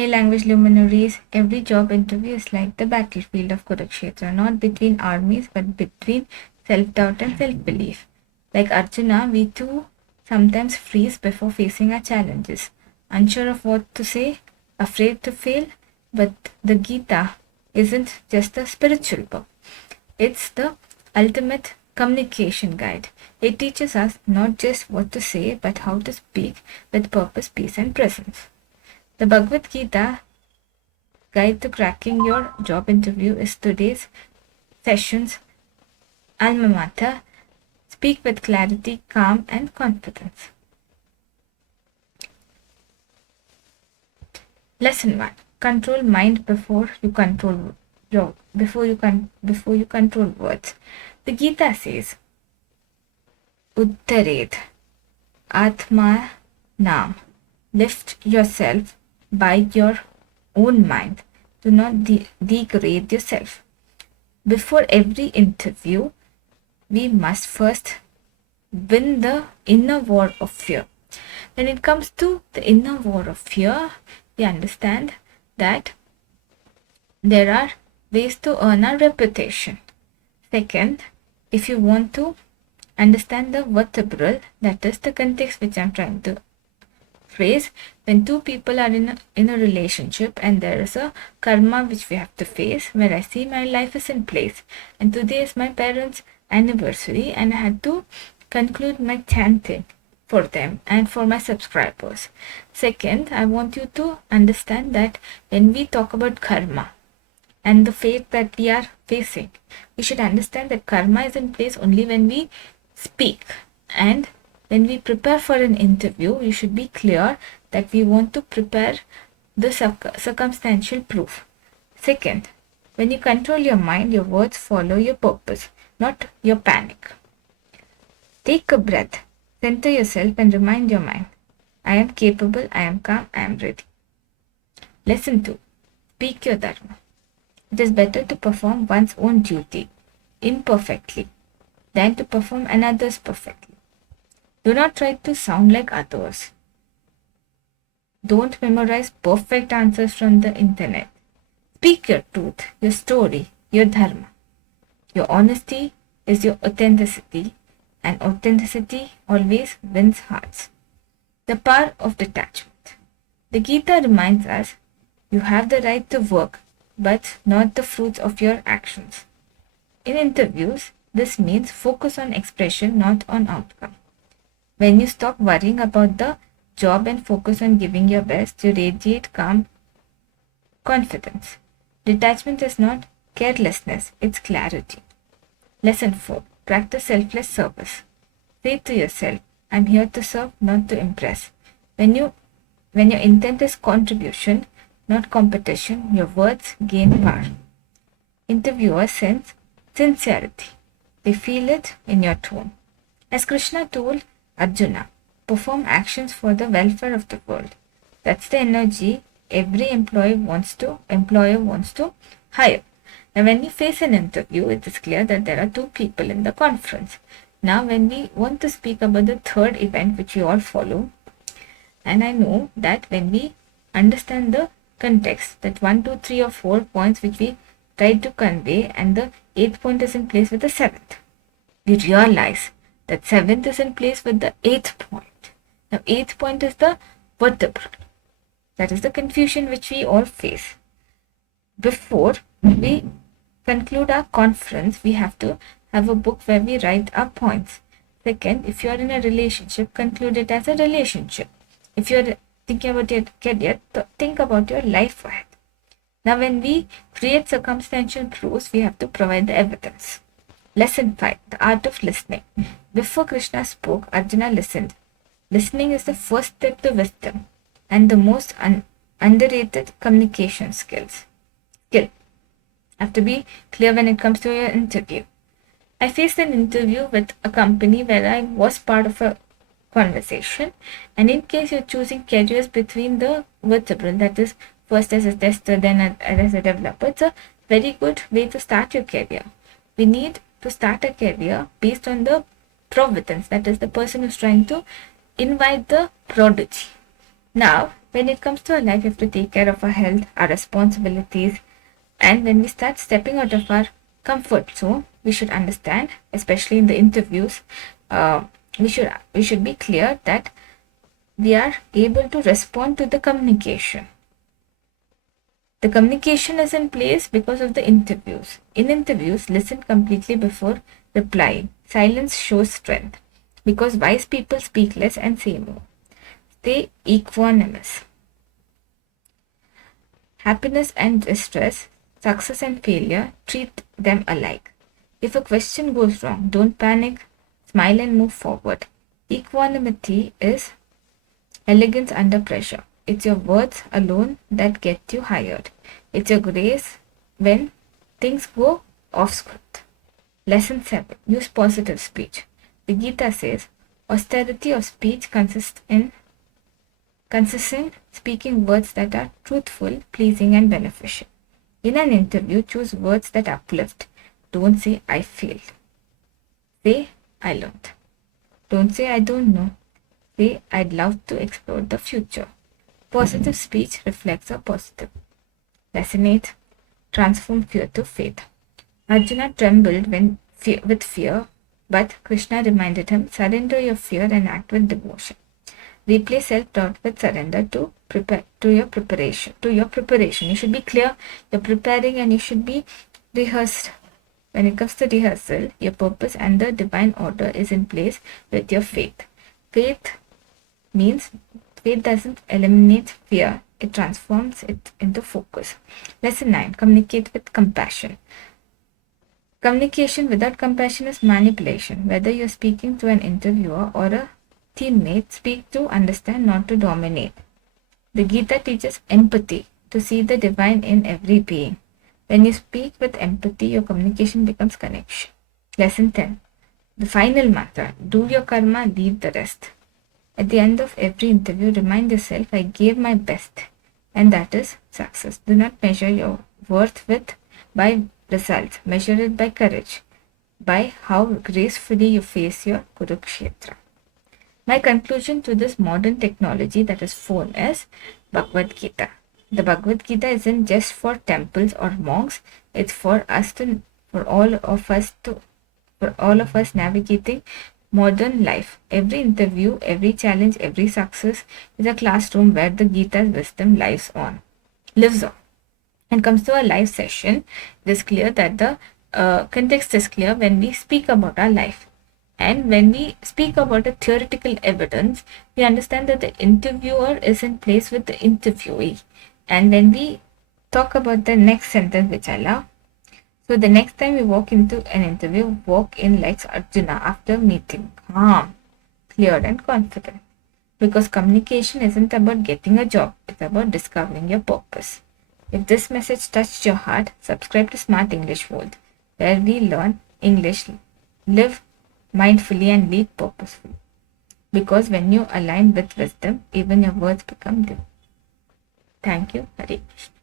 Hey Language Luminaries, every job interview is like the battlefield of Kurukshetra, not between armies but between self-doubt and self-belief. Like Arjuna, we too sometimes freeze before facing our challenges, unsure of what to say, afraid to fail, but the Gita isn't just a spiritual book. It's the ultimate communication guide. It teaches us not just what to say but how to speak with purpose, peace and presence. The Bhagavad Gita guide to cracking your job interview is today's session's alma mater. Speak with clarity, calm, and confidence. Lesson 1. Control mind before you control before you control words. The Gita says, Uttared Atma Nam. Lift yourself by your own mind. Do not degrade yourself. Before every interview, we must first win the inner war of fear. When it comes to the inner war of fear, we understand that there are ways to earn our reputation. Second, if you want to understand the vertebral, that is the context which I'm trying to phrase, when two people are in a relationship and there is a karma which we have to face, where I see my life is in place and today is my parents' anniversary and I had to conclude my chanting for them and for my subscribers. Second, I want you to understand that when we talk about karma and the fate that we are facing, we should understand that karma is in place only when we speak, and when we prepare for an interview, we should be clear that we want to prepare the circumstantial proof. Second, when you control your mind, your words follow your purpose, not your panic. Take a breath, center yourself and remind your mind, I am capable, I am calm, I am ready. Lesson 2. Speak your dharma. It is better to perform one's own duty imperfectly than to perform another's perfectly. Do not try to sound like others. Don't memorize perfect answers from the internet. Speak your truth, your story, your dharma. Your honesty is your authenticity, and authenticity always wins hearts. The power of detachment. The Gita reminds us you have the right to work, but not the fruits of your actions. In interviews, this means focus on expression, not on outcome. When you stop worrying about the job and focus on giving your best, you radiate calm confidence. Detachment is not carelessness, it's clarity. Lesson 4. Practice selfless service. Say to yourself, I'm here to serve, not to impress. When your intent is contribution, not competition, your words gain power. Interviewers sense sincerity. They feel it in your tone. As Krishna told Arjuna, perform actions for the welfare of the world. That's the energy every employer wants to hire. Now, when you face an interview, it is clear that there are two people in the conference. Now, when we want to speak about the third event which we all follow, and I know that when we understand the context, that 1, 2, 3 or 4 points which we tried to convey, and the 8th point is in place with the 7th, we realize that 7th is in place with the 8th point. Now 8th point is the vertebral. That is the confusion which we all face. Before we conclude our conference, we have to have a book where we write our points. Second, if you are in a relationship, conclude it as a relationship. If you are thinking about your career, think about your life ahead. Now when we create circumstantial proofs, we have to provide the evidence. Lesson 5. The art of listening. Before Krishna spoke, Arjuna listened. Listening is the first step to wisdom and the most underrated communication skill. Have to be clear when it comes to your interview. I faced an interview with a company where I was part of a conversation, and in case you're choosing careers between the vertebral, that is first as a tester, then as a developer, it's a very good way to start your career. We need to start a career based on the providence, that is the person who's trying to invite the prodigy. Now, When it comes to our life, we have to take care of our health, our responsibilities, and when we start stepping out of our comfort zone, we should understand, especially in the interviews, uh, we should be clear that we are able to respond to the communication. The communication is in place because of the interviews. In interviews, listen completely before replying. Silence shows strength because wise people speak less and say more. Stay equanimous. Happiness and distress, success and failure, treat them alike. If a question goes wrong, don't panic, smile and move forward. Equanimity is elegance under pressure. It's your words alone that get you hired. It's your grace when things go off script. Lesson 7. Use positive speech. The Gita says, austerity of speech consists in speaking words that are truthful, pleasing and beneficial. In an interview, choose words that uplift. Don't say, I failed. Say, I learned. Don't say, I don't know. Say, I'd love to explore the future. Positive speech reflects a positive. Lesson 8. Transform fear to faith. Arjuna trembled with fear, but Krishna reminded him, surrender your fear and act with devotion. Replace self-doubt with surrender to your preparation. You should be clear, you're preparing and you should be rehearsed. When it comes to rehearsal, your purpose and the divine order is in place with your faith. Faith doesn't eliminate fear, it transforms it into focus. Lesson 9. Communicate with compassion. Communication without compassion is manipulation. Whether you're speaking to an interviewer or a teammate, speak to understand, not to dominate. The Gita teaches empathy, to see the divine in every being. When you speak with empathy, your communication becomes connection. Lesson 10. The final mantra. Do your karma, leave the rest. At the end of every interview, remind yourself, I gave my best. And that is success. Do not measure your worth by results. Measure it by courage. By how gracefully you face your Kurukshetra. My conclusion to this modern technology that is phone is Bhagavad Gita. The Bhagavad Gita isn't just for temples or monks. It's for all of us navigating modern life. Every interview, every challenge, every success is a classroom where the Gita's wisdom lives on. And comes to a live session, it is clear that the context is clear when we speak about our life. And when we speak about a theoretical evidence, we understand that the interviewer is in place with the interviewee. And when we talk about the next sentence, which I love, so the next time you walk into an interview, walk in like Arjuna after meeting, calm, clear and confident. Because communication isn't about getting a job, it's about discovering your purpose. If this message touched your heart, subscribe to Smart English World, where we learn English, live mindfully and lead purposefully. Because when you align with wisdom, even your words become divine. Thank you. Hare Krishna.